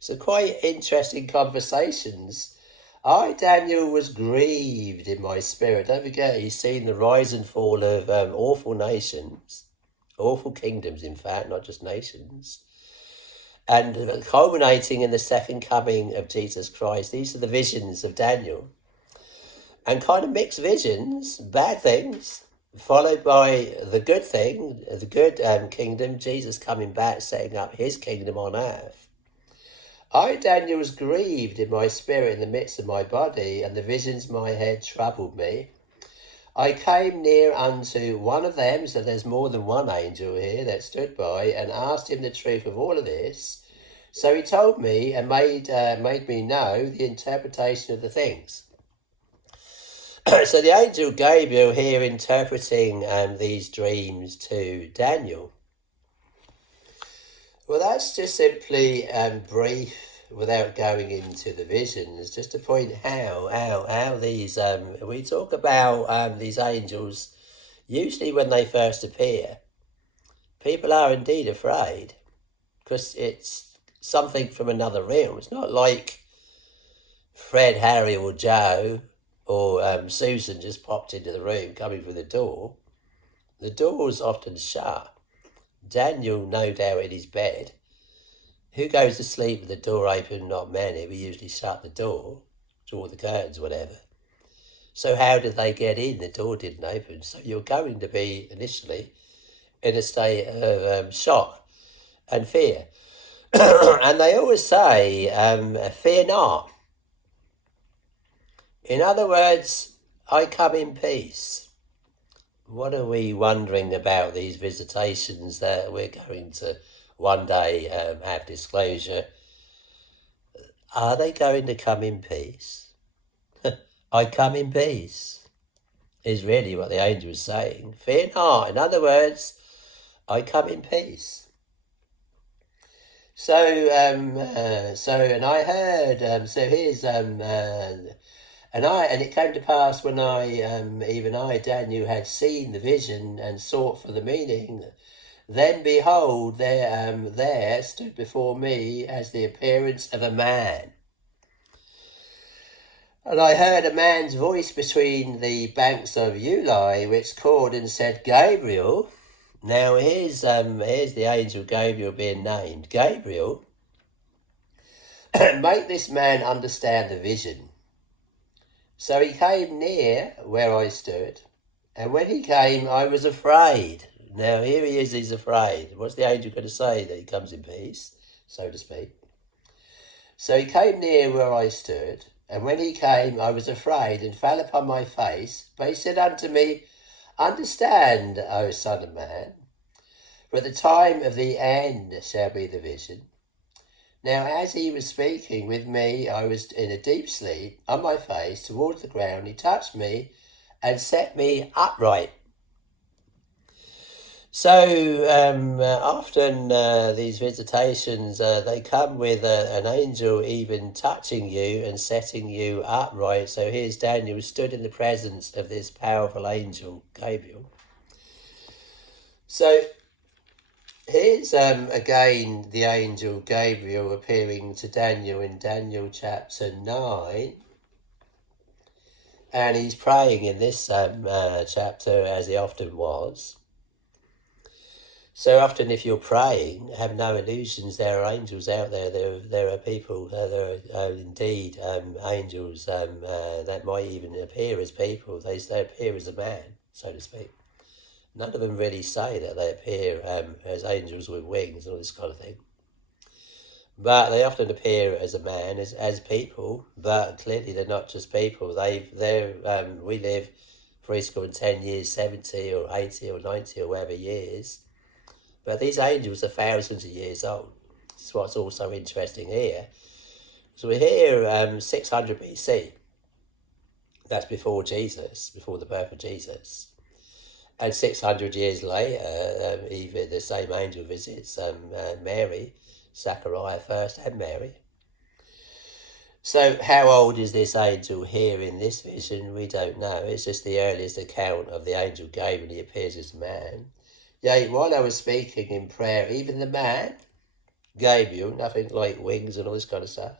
So quite interesting conversations. I, Daniel, was grieved in my spirit. Don't forget, he's seen the rise and fall of awful nations, awful kingdoms, in fact, not just nations, and culminating in the second coming of Jesus Christ. These are the visions of Daniel, and kind of mixed visions, bad things, followed by the good thing, the good kingdom, Jesus coming back, setting up his kingdom on earth. I, Daniel, was grieved in my spirit in the midst of my body, and the visions in my head troubled me. I came near unto one of them, so there's more than one angel here that stood by, and asked him the truth of all of this. So he told me and made me know the interpretation of the things. So the angel Gabriel here interpreting these dreams to Daniel. Well, that's just simply brief, without going into the visions, just to point how these we talk about these angels. Usually, when they first appear, people are indeed afraid because it's something from another realm. It's not like Fred, Harry, or Joe or Susan just popped into the room coming through the door. The door's often shut. Daniel, no doubt, in his bed. Who goes to sleep with the door open? Not many. We usually shut the door, draw the curtains, whatever. So how did they get in? The door didn't open. So you're going to be initially in a state of shock and fear. And they always say, fear not. In other words, I come in peace. What are we wondering about these visitations that we're going to one day have disclosure? Are they going to come in peace? I come in peace is really what the angel is saying. Fear not. In other words, I come in peace. So, and I heard. So here's and it came to pass when even I, Daniel, had seen the vision and sought for the meaning. Then behold, there stood before me as the appearance of a man. And I heard a man's voice between the banks of Uli, which called and said, Gabriel. Now here's the angel Gabriel being named. Gabriel, make this man understand the vision. So he came near where I stood, and when he came, I was afraid. Now here he is, he's afraid. What's the angel going to say? That he comes in peace, so to speak. So he came near where I stood, and when he came, I was afraid, and fell upon my face. But he said unto me, Understand, O Son of Man, for the time of the end shall be the vision. Now as he was speaking with me, I was in a deep sleep, on my face towards the ground. He touched me and set me upright. So often these visitations, they come with an angel even touching you and setting you upright. So here's Daniel stood in the presence of this powerful angel, Gabriel. So here's again the angel Gabriel appearing to Daniel in Daniel chapter 9. And he's praying in this chapter, as he often was. So often if you're praying, have no illusions, there are angels out there. There are people, there are indeed angels that might even appear as people. They appear as a man, so to speak. None of them really say that they appear as angels with wings and all this kind of thing. But they often appear as a man, as people, but clearly they're not just people. We live 10 years, 70 or 80 or 90 or whatever years. But these angels are thousands of years old. This is what's also interesting here. So we're here 600 BC. That's before Jesus, before the birth of Jesus. And 600 years later, even the same angel visits Mary, Zachariah first and Mary. So how old is this angel here in this vision? We don't know. It's just the earliest account of the angel Gabriel. He appears as a man. Yea, while I was speaking in prayer, even the man Gabriel, nothing like wings and all this kind of stuff,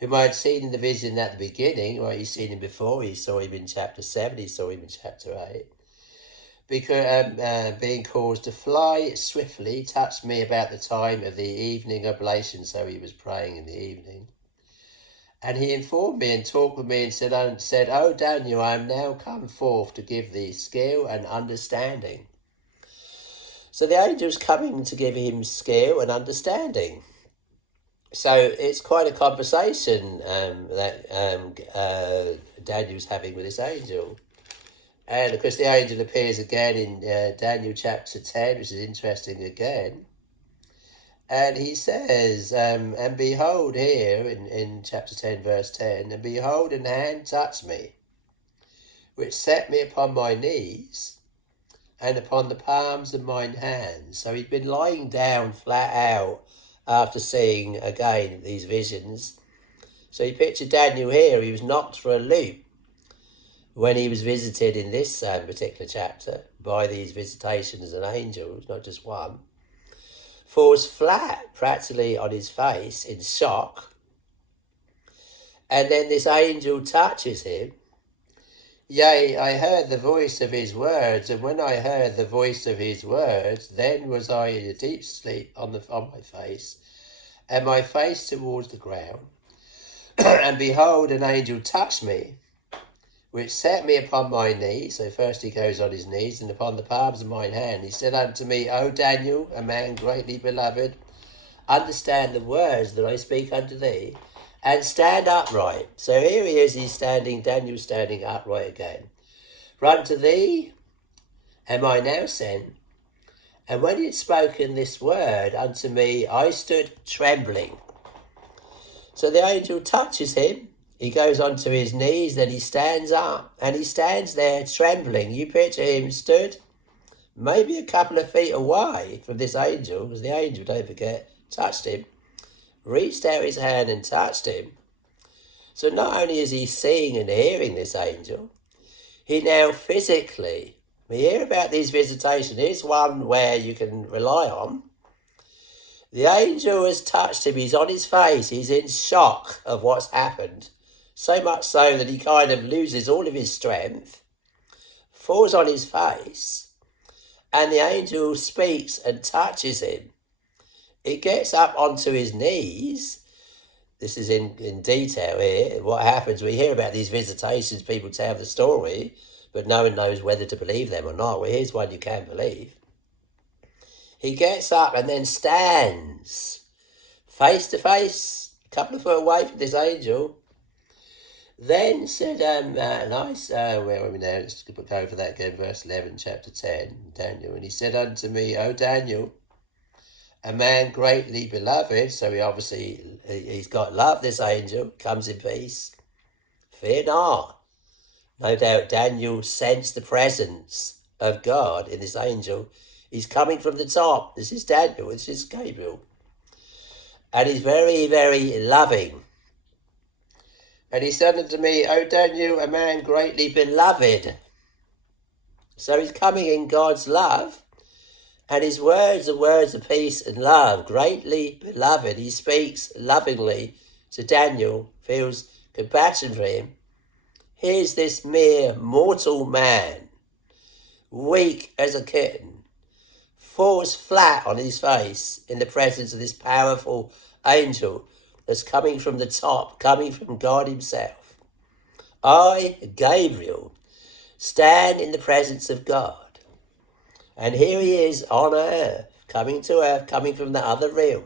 whom I had seen in the vision at the beginning. Well, he's seen him before. He saw him in chapter 7, he saw him in chapter 8. Because being caused to fly swiftly, touched me about the time of the evening oblation, so he was praying in the evening. And he informed me and talked with me and said, "Oh, Daniel, I am now come forth to give thee skill and understanding." So the angel's coming to give him skill and understanding. So it's quite a conversation that Daniel's having with this angel. And of course the angel appears again in Daniel chapter 10, which is interesting again. And he says, and behold here in chapter 10 verse 10, and behold an hand touched me, which set me upon my knees and upon the palms of mine hands. So he'd been lying down flat out after seeing again these visions. So you picture Daniel here, he was knocked for a loop when he was visited in this particular chapter by these visitations and angels, not just one. Falls flat practically on his face in shock. And then this angel touches him. Yea, I heard the voice of his words, and when I heard the voice of his words, then was I in a deep sleep on my face, and my face towards the ground. And behold, an angel touched me, which set me upon my knees. So first he goes on his knees, and upon the palms of mine hand. He said unto me, O Daniel, a man greatly beloved, understand the words that I speak unto thee, and stand upright. So here he is, he's standing, Daniel's standing upright again. For unto thee am I now sent. And when he had spoken this word unto me, I stood trembling. So the angel touches him. He goes onto his knees, then he stands up, and he stands there trembling. You picture him stood maybe a couple of feet away from this angel, because the angel, don't forget, touched him, reached out his hand and touched him. So not only is he seeing and hearing this angel, he now physically, we hear about these visitations, here's one where you can rely on. The angel has touched him, he's on his face, he's in shock of what's happened. So much so that he kind of loses all of his strength, falls on his face, and the angel speaks and touches him. He gets up onto his knees. This is in detail here. What happens, we hear about these visitations, people tell the story, but no one knows whether to believe them or not. Well, here's one you can believe. He gets up and then stands face to face, a couple of foot away from this angel. Then said, where are we now? Let's go over that again, verse 11, chapter 10, Daniel. And he said unto me, O Daniel, a man greatly beloved. So he's got love, this angel, comes in peace. Fear not. No doubt Daniel sensed the presence of God in this angel. He's coming from the top. This is Daniel, this is Gabriel. And he's very, very loving. And he said unto me, O Daniel, a man greatly beloved. So he's coming in God's love. And his words are words of peace and love, greatly beloved. He speaks lovingly to Daniel, feels compassion for him. Here's this mere mortal man, weak as a kitten, falls flat on his face in the presence of this powerful angel that's coming from the top, coming from God himself. I, Gabriel, stand in the presence of God. And here he is on earth, coming from the other realm.